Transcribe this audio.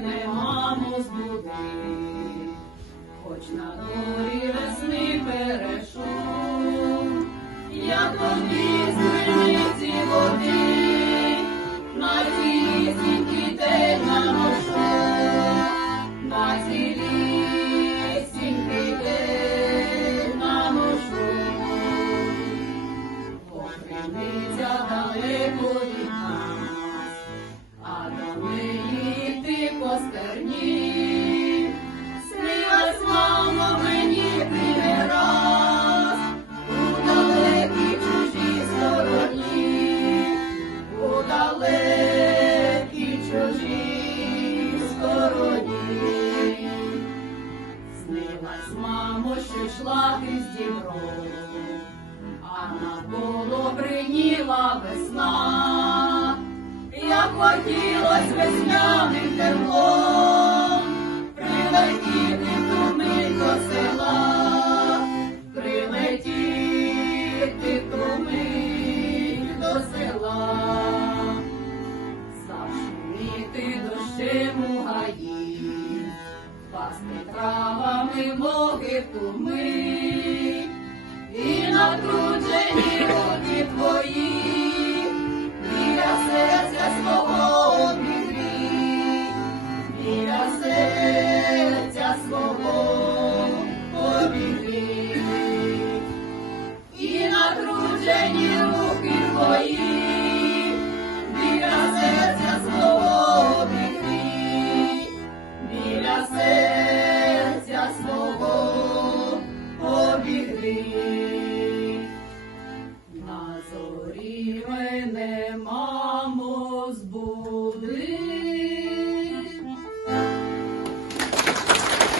мене, мамо, хоч на дворі весни перешу, я тобі з криниці води, на цілісінький день наношу, на цілісінький день наношу. Покриниця далеко мамо, що йшла ти з дібром, а навколо бриніла весна, як хотілось весняним теплом, прилетіти в ту мить до села, прилетіти в ту мить до села, зашуміти дощем у гаї, пасти травами боги в ту мить, і накручені